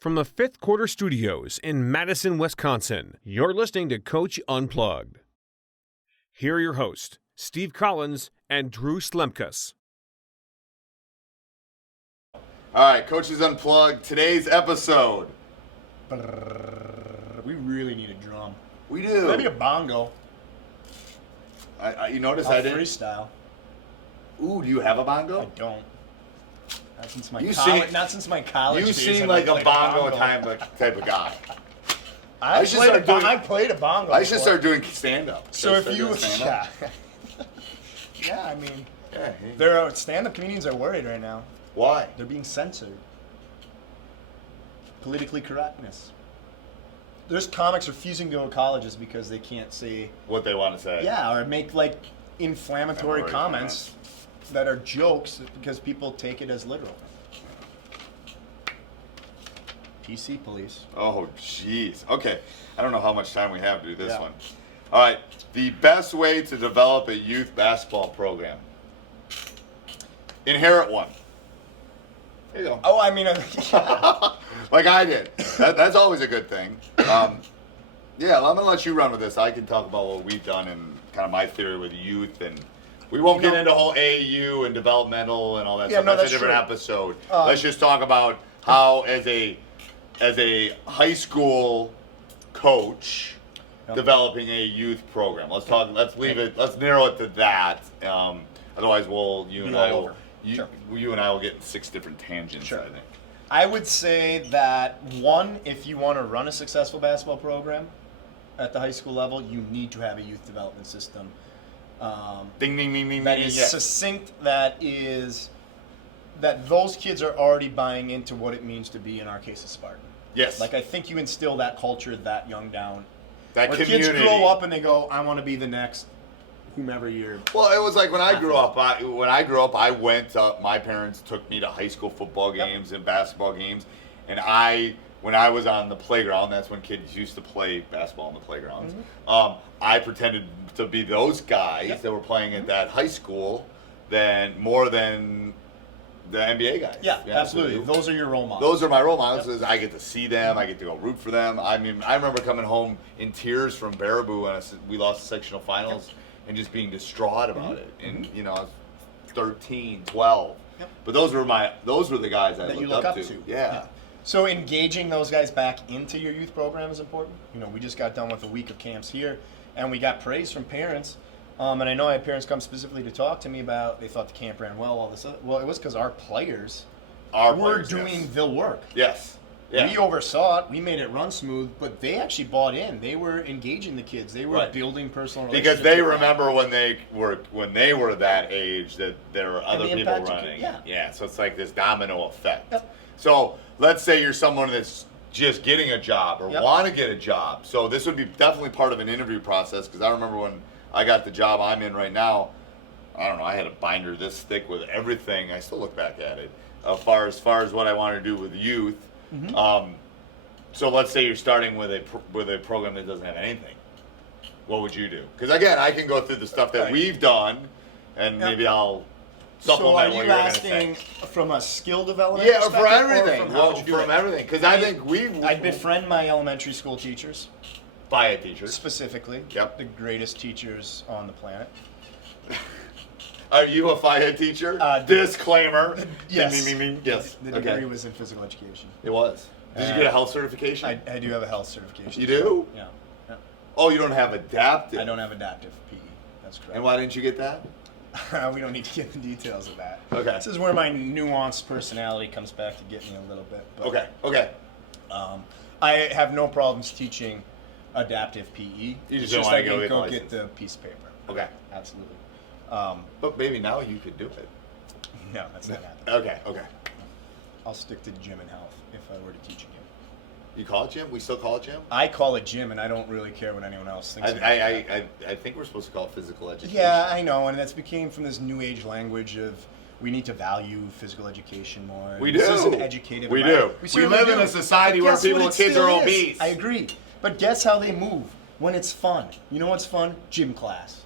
From the Fifth Quarter Studios in Madison, Wisconsin, you're listening to Coach Unplugged. Here are your hosts, Steve Collins and Drew Slempkes. All right, Coaches Unplugged. Today's episode. We really need a drum. We do. Maybe a bongo. You notice I'll I didn't. freestyle. Ooh, do you have a bongo? I don't. Not since my You college. seem- Not since my college. You days seem have like I a played bongo type of guy. I should start doing- I played a bongo. I should before. start doing stand-up. So if you, yeah. yeah, I mean, Hey. there are stand-up comedians are worried right now. Why? They're being censored. Politically correctness. There's comics refusing to go to colleges because they can't say What they want to say. yeah, or make like inflammatory Inflammatory comments that are jokes because people take it as literal. PC police. Oh, jeez. Okay. I don't know how much time we have to do this Yeah. one. All right. The best way to develop a youth basketball program. Inherit one. There you go. Oh, I mean, yeah. Like I did. That's always a good thing. Yeah, I'm gonna let you run with this. I can talk about what we've done and kind of my theory with youth, and we won't get into whole AAU and developmental and all that stuff. No, That's a that's different true. episode. Let's just talk about how, as a high school coach, developing a youth program. Let's talk. Let's leave it. Let's narrow it to that. Otherwise, you and I will. You and I will get in 6 different tangents. Sure. I think. I would say that one, if you want to run a successful basketball program at the high school level, you need to have a youth development system. Ding, ding, ding, ding, That ding. is Yeah. succinct. That those kids are already buying into what it means to be, in our case, a Spartan. Yes. Like, I think you instill that culture that young down. That where community. kids grow up and they go, I want to be the next whomever you're. Well, it was like when I grew up. I went up. My parents took me to high school football games and basketball games, and when I was on the playground, that's when kids used to play basketball on the playgrounds. Mm-hmm. I pretended to be those guys that were playing at that high school, more than the NBA guys. Yeah, Yeah, absolutely. so Those are your role models. those are my role models. Is I get to see them. I get to go root for them. I mean, I remember coming home in tears from Baraboo when we lost the sectional finals and just being distraught about it. And I was 13, 12. Yep. But those were the guys I that you looked look up up to. Yeah. So engaging those guys back into your youth program is important. We just got done with a week of camps here, and we got praise from parents. And I know I had parents come specifically to talk to me about they thought the camp ran well. All this, well, it was because our players were doing the work. Yes. Yeah. We oversaw it. We made it run smooth, but they actually bought in. They were engaging the kids. They were building personal relationships. Because they remember when they were that age that there were other the people impact you could- running. yeah. So it's like this domino effect. Yep. So let's say you're someone that's just getting a job or Yep. want to get a job. So this would be definitely part of an interview process, because I remember when I got the job I'm in right now, I don't know, I had a binder this thick with everything. I still look back at it. As far as what I want to do with youth. Mm-hmm. So let's say you're starting with a program that doesn't have anything. What would you do? Because again, I can go through the stuff that we've done, and maybe I'll supplement what you're going to say. So are you asking from a skill development Yeah, perspective, for or everything. from how would you do it? Everything. Because I think I'd befriend my elementary school teachers, Bio teachers. specifically. Yep. The greatest teachers on the planet. Are you a FIHEAD teacher? Disclaimer. Yes. Ding, ding, ding, ding. Yes. The degree was in physical education. It was. Did you get a health certification? I do have a health certification. You do? Yeah. Oh, you don't have adaptive. I don't have adaptive PE. That's correct. And why didn't you get that? We don't need to get the details of that. Okay. This is where my nuanced personality comes back to get me a little bit. But, Okay. I have no problems teaching adaptive PE. You It's just don't want to I go can get go the get license. the piece of paper. Okay. Absolutely. But maybe now you could do it. No, that's not happening. Okay. I'll stick to gym and health if I were to teach a gym. You call it gym? We still call it gym? I call it gym, and I don't really care what anyone else thinks. about that. I think we're supposed to call it physical education. Yeah, I know, and that's became from this new age language of we need to value physical education more. We This do. is an educative We environment. do. We certainly live in do. a society But where guess people what with it kids still are is? obese. I agree. But guess how they move when it's fun? You know what's fun? Gym class.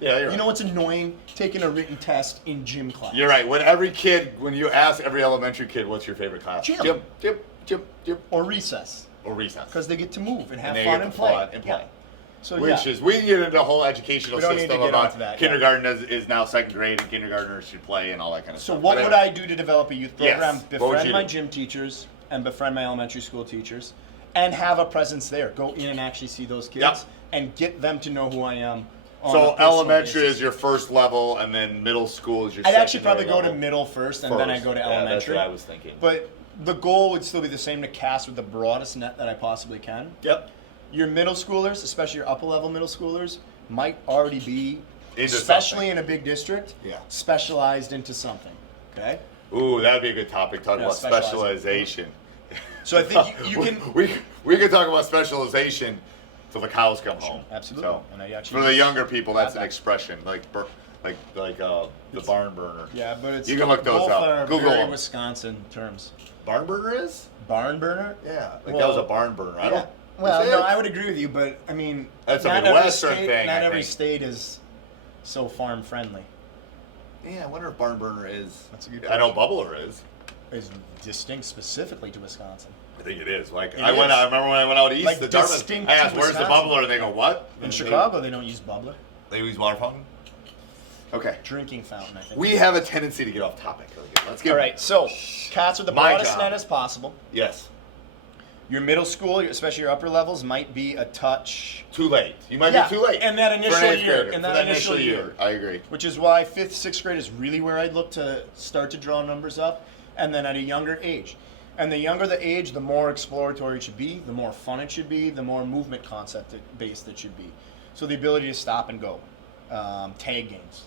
Yeah, you're You right. know what's annoying? Taking a written test in gym class. You're right. When you ask every elementary kid, what's your favorite class? Gym. Gym. Or recess. Or recess. Because they get to move and have they fun get and to play. fun and play. Yeah. So Which is, we can get into the whole educational We don't need to system get about onto that, yeah. kindergarten is now second grade and kindergartners should play and all that kind of So stuff. what But would I do to develop a youth Yes. program? What would Befriend you my do? gym teachers and befriend my elementary school teachers and have a presence there. Go in and actually see those kids Yep. and get them to know who I am. On a So personal elementary basis. is your first level, and then middle school is your I'd secondary actually probably go to level. middle first and then I go to elementary. That's what I was thinking. But the goal would still be the same, to cast with the broadest net that I possibly can. Yep. Your middle schoolers, especially your upper level middle schoolers, might already be, Into especially something. in a big district, Yeah. specialized into something. Okay? Ooh, that'd be a good topic. Talk Yeah, about specializing. specialization. So I think you can. We could talk about specialization till the cows come home. Absolutely. So, And I actually for the younger people, that's have an that. expression like the barn burner. Yeah, but it's You can look those both up. are Google very them. Wisconsin terms. Barn burner is? Barn burner? Yeah, like that Well, was a barn burner. I Yeah. don't. Well, Is no, it? I would agree with you, but I mean, That's a not every Midwestern state- thing, Not I every think. state is so farm friendly. Yeah, I wonder if barn burner is. That's a good I know question. bubbler is. Is distinct specifically to Wisconsin. I think it is. Like It I is. remember when I went out east Like to Dartmouth. distinct I asked, to "Where's the Wisconsin." bubbler?" And they go, "What?" In And Chicago, they don't use bubbler. they use water fountain. Okay. Drinking fountain, I think. We have a tendency to get off topic. Let's get. All right, so cats with the My broadest job. net as possible. Yes. Your middle school, especially your upper levels, might be a touch, Too late. You might Yeah, be too late. and that For an initial eighth year, grader. and For that initial year. I agree. which is why 5th, 6th grade is really where I'd look to start to draw numbers up, and then at a younger age. And the younger the age, the more exploratory it should be, the more fun it should be, the more movement concept based it should be. So the ability to stop and go. Tag games.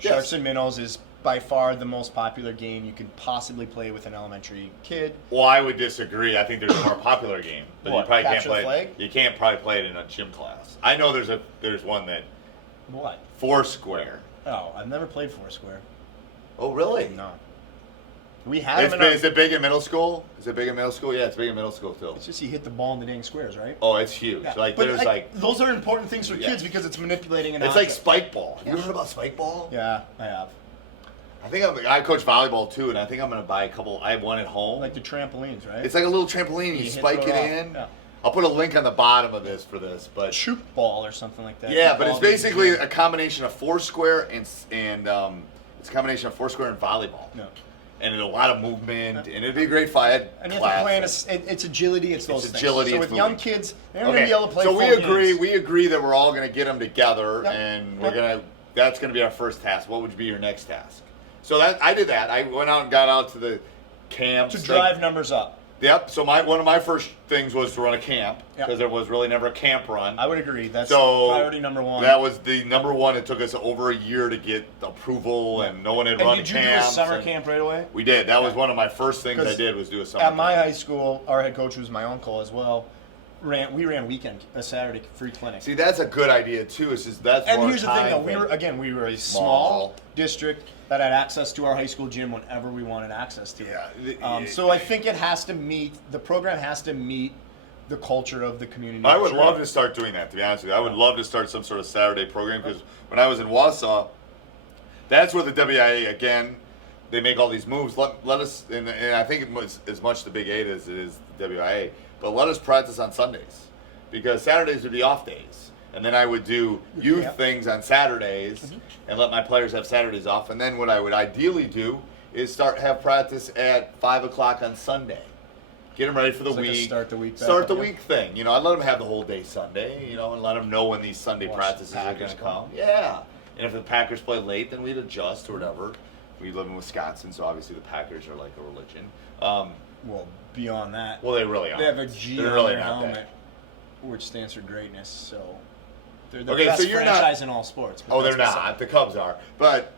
Yes. Sharks and Minnows is by far the most popular game you can possibly play with an elementary kid. Well, I would disagree. I think there's a more popular game, but What, you probably can't Capture the play. Flag? You can't probably play it in a gym class. I know there's one that What? Foursquare. Oh, I've never played Foursquare. Oh, really? No. We had It's them big, in is it big in middle school? Is it big in middle school? Yeah, it's big in middle school too. It's just you hit the ball in the dang squares, right? Oh, it's huge. Yeah. Like But, there's like those are important things for Yeah. kids because it's manipulating an it's like object. spike ball. Have you Yeah. heard about spike ball? Yeah, I have. I coach volleyball too, and I think I'm gonna buy a couple. I have one at home. Like the trampolines, right? It's like a little trampoline. You hit spike throw it off. in. Yeah. I'll put a link on the bottom of this for this, but Choop ball or something like that. yeah, They but it's call it. basically a combination of Foursquare and it's a combination of Foursquare and volleyball. Yeah. And a lot of movement, and it'd be a great fight. And you have to play in it's agility, it's those agility, things. So it's with young moving. kids, they're not going to be able to play so full we agree. games. We agree that we're all going to get them together, Yep. and Yep. That's going to be our first task. What would be your next task? So I did that. I went out and got out to the camps to drive numbers up. Yep. So one of my first things was to run a camp Yep. because there was really never a camp run. I would agree. That's So priority number one. That was the number one. It took us over a year to get approval, and no one had and run did you camps. do a summer and camp right away? We did. That was one of my first things I 'Cause did was do a summer At my camp. high school, our head coach, who was my uncle as well, we ran weekend, a Saturday free clinic. See, that's a good idea too. It's just that's And more here's the thing, though, time we were a Small. small district that had access to our high school gym whenever we wanted access to it. So I think the program has to meet the culture of the community. I would Sure. love to start doing that, to be honest with you. I would love to start some sort of Saturday program because when I was in Wausau, that's where the WIA, again, they make all these moves. Let us, and I think it was as much the Big 8 as it is the WIA, but let us practice on Sundays because Saturdays would be off days. And then I would do youth Yeah. things on Saturdays and let my players have Saturdays off. And then what I would ideally do is have practice at 5 o'clock on Sunday. Get them ready for the It's like a week. start the week back Start up, the yeah. week thing. You know, I let them have the whole day Sunday, and let them know when these Sunday Watch practices the are going Packers to come. come. Yeah. And if the Packers play late, then we'd adjust or whatever. We live in Wisconsin, so obviously the Packers are like a religion. Well, beyond that, Well, they really are. they have a G They're on really their not that. helmet, which stands for greatness. So they're the Okay, best so you're not- franchise in all sports. but Oh, they're that's not. The Cubs are. But,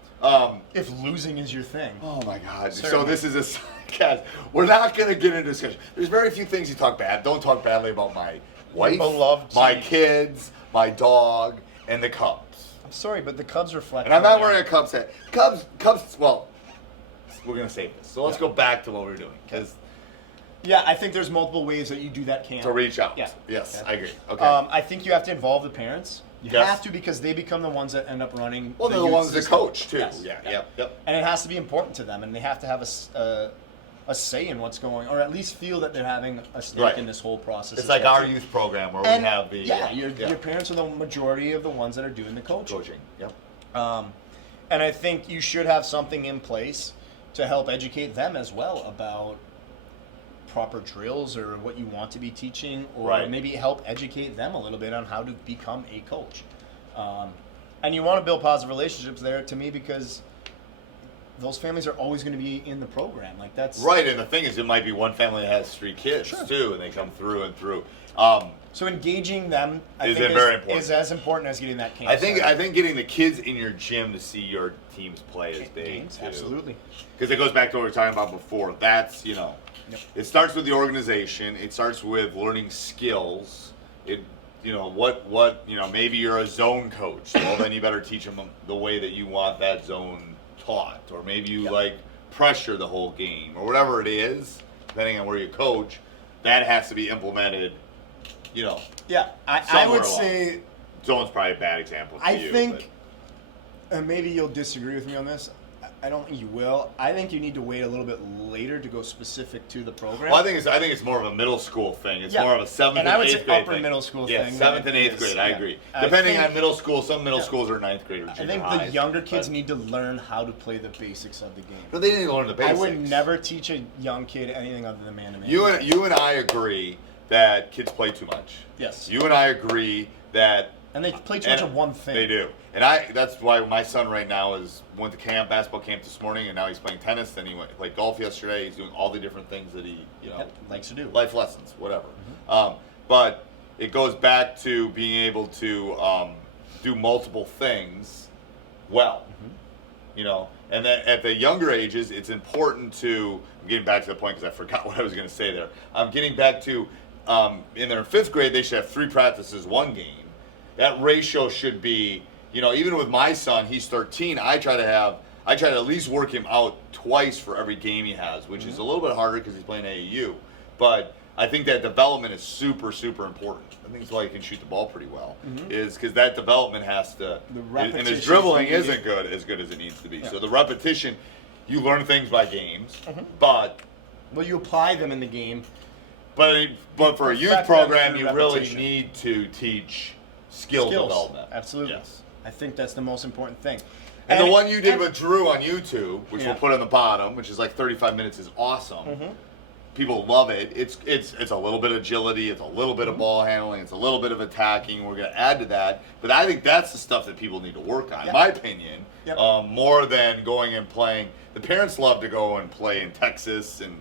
If losing is your thing. oh my God. So Certainly. this is a guys, we're not going to get into discussion. There's very few things you talk bad. Don't talk badly about my wife, beloved my team. kids, my dog, and the Cubs. I'm sorry, but the Cubs reflect. And I'm not who I am. wearing a Cubs hat. Cubs, well, we're going to save this. So let's go back to what we're doing. Because Yeah, I think there's multiple ways that you do that camp. to reach out. Yeah. Yes, Yeah. I agree. Okay. I think you have to involve the parents. You Yes. have to, because they become the ones that end up running. Well, they're the youth ones that system. coach too. Yes. Yeah. Yep. And it has to be important to them, and they have to have a say in what's going, or at least feel that they're having a stake Right. in this whole process. It's as like well, our too. youth program where And we have the your parents are the majority of the ones that are doing the coaching. Yep. And I think you should have something in place to help educate them as well about proper drills or what you want to be teaching, or Right. maybe help educate them a little bit on how to become a coach. And you want to build positive relationships there, to me, because those families are always going to be in the program. Like, that's Right, and the thing is, it might be one family that has 3 kids Sure. too, and they come through and through. So engaging them, I Is think, very important. is as important as getting that camp. I think getting the kids in your gym to see your teams play is big games, too. absolutely. Because it goes back to what we were talking about before. That's Yep. it starts with the organization. It starts with learning skills. Maybe you're a zone coach. Well, then you better teach them the way that you want that zone taught, or maybe you like pressure the whole game, or whatever it is, depending on where you coach. That has to be implemented. Yeah, I somewhere would along. say, Zone's probably a bad example for I you. think, and maybe you'll disagree with me on this. I don't think you will. I think you need to wait a little bit later to go specific to the program. Well, I think it's more of a middle school thing. It's Yeah. more of a 7th And and I would 8th say grade upper thing. middle school Yeah, thing 7th and than it 8th is- grade. I yeah. agree. I Depending think- on middle school, some middle Yeah. schools are 9th grade or I junior think highs, the younger kids but- need to learn how to play the basics of the game. But they need to learn the I basics. would never teach a young kid anything other than man-to-man. You and I agree that kids play too much. Yes. You and I agree that. And they play too much of one thing. They do, and that's why my son right now went to basketball camp this morning, and now he's playing tennis. Then he played golf yesterday. He's doing all the different things that he likes to do. life lessons, whatever. Mm-hmm. But it goes back to being able to do multiple things well. And then at the younger ages, it's important to. I'm getting back to the point because I forgot what I was going to say there. I'm getting back to in their 5th grade, they should have 3 practices, 1 game. That ratio should be, even with my son, he's 13. I try to at least work him out twice for every game he has, which is a little bit harder because he's playing AAU. But I think that development is super, super important. I think it's why he can shoot the ball pretty well, is because that development has to. And his dribbling isn't as good as it needs to be. Yeah. So the repetition, you learn things by games, but You apply them in the game. but for a youth Perfect them program, through you really repetition. need to teach skill development. Absolutely. Yes. I think that's the most important thing. And the one you did with Drew on YouTube, which Yeah. we'll put on the bottom, which is like 35 minutes, is awesome. People love it. It's a little bit of agility, it's a little bit of ball handling, it's a little bit of attacking. We're going to add to that, but I think that's the stuff that people need to work on, in my opinion. Yep. More than going and playing. The parents love to go and play in Texas and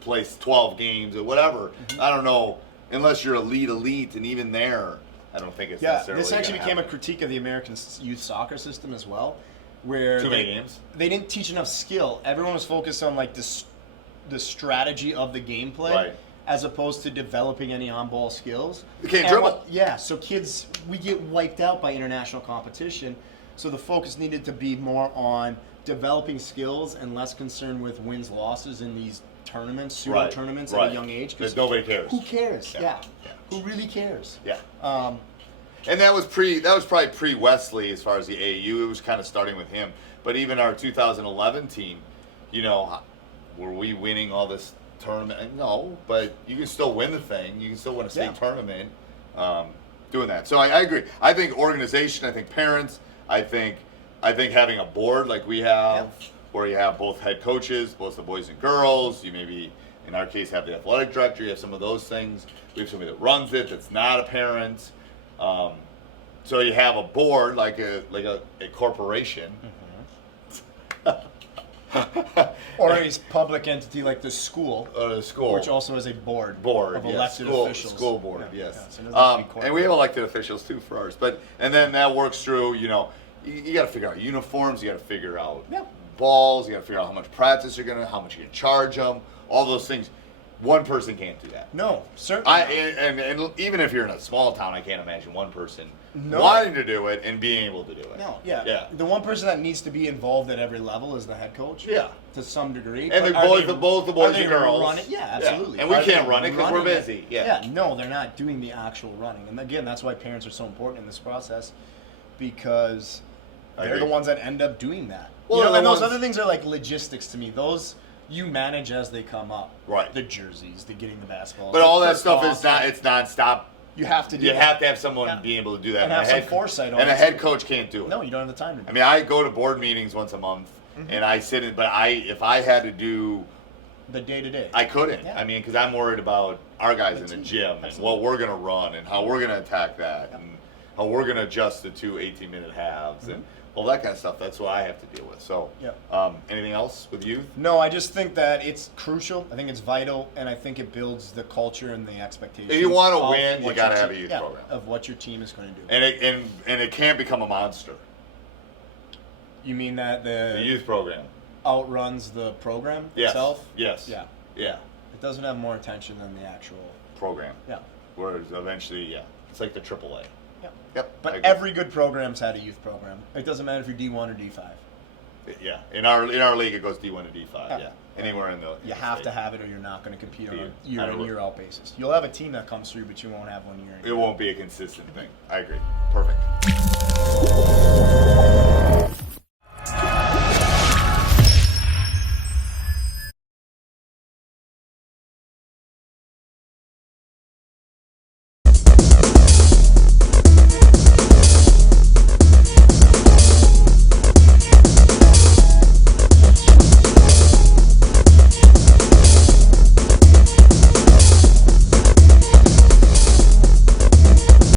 play 12 games or whatever. I don't know, unless you're elite, and even there, I don't think it's necessarily. This actually gonna became a happen. critique of the American youth soccer system as well, where Too many games. They didn't teach enough skill. Everyone was focused on like the strategy of the gameplay, Right. as opposed to developing any on-ball skills. You can't And dribble. so kids, we get wiped out by international competition. So the focus needed to be more on developing skills and less concerned with wins, losses in these tournaments, pseudo tournaments at a young age. Because nobody cares. Who cares? Yeah. Who really cares? Yeah. And that was probably pre-Wesley as far as the AAU. It was kind of starting with him. But even our 2011 team, were we winning all this tournament? No, but you can still win the thing. You can still win a state tournament doing that. So I agree. I think organization, I think parents, I think having a board like we have, where you have both head coaches, both the boys and girls. You maybe, in our case, have the athletic director. You have some of those things. We have somebody that runs it that's not a parent. So you have a board like a corporation. or a public entity like the school, School. which also has a board of yes. elected School, officials. School board, Yeah, yes. yeah, so it doesn't have to be corporate. And we have elected officials too for ours. And then that works through, you got to figure out uniforms, you got to figure out balls, you got to figure out how much practice how much you're going to charge them, all those things. One person can't do that. No, certainly. And even if you're in a small town, I can't imagine one person wanting to do it and being able to do it. No, yeah. Yeah. The one person that needs to be involved at every level is the head coach. Yeah. To some degree. And But both the boys are they and girls. running? Yeah, absolutely. And we Are can't they run it because we're running busy. Yeah. No, they're not doing the actual running. And again, that's why parents are so important in this process, because they're the ones that end up doing that. Well, and those other things are like logistics to me. Those you manage as they come up. Right. The jerseys, the getting the basketballs. But all that the stuff costs. is not. It's nonstop. You have to do You that. have to have someone being able to do that. And have some foresight on And it. a head coach can't do it. No, you don't have the time to do I mean, I go to board meetings once a month, and I sit in. But if I had to do the day-to-day. I couldn't. Yeah. I mean, because I'm worried about our guys The in the team. gym and Absolutely. what we're going to run and how we're going to attack that and how we're going to adjust the two 18-minute halves and all that kind of stuff. That's what I have to deal with. So, anything else with youth? No, I just think that it's crucial. I think it's vital, and I think it builds the culture and the expectations. If you want to of win, you what got to your have a team- youth yeah, program. of what your team is going to do. And it can't become a monster. You mean that The the youth program. outruns the program Yes. itself? Yes. Yeah. Yeah. It doesn't have more attention than the actual. Program. Yeah. Whereas eventually, it's like the AAA. Yeah. Yep. I But agree. every good program's had a youth program. It doesn't matter if you're D1 or D5. Yeah. In our league, it goes D1 to D5. Yeah. Yeah. Anywhere in the. You have to have it, or you're not going to compete on a Yeah. year in, year out basis. You'll have a team that comes through, but you won't have one year in. It won't be a consistent thing. I agree. Perfect.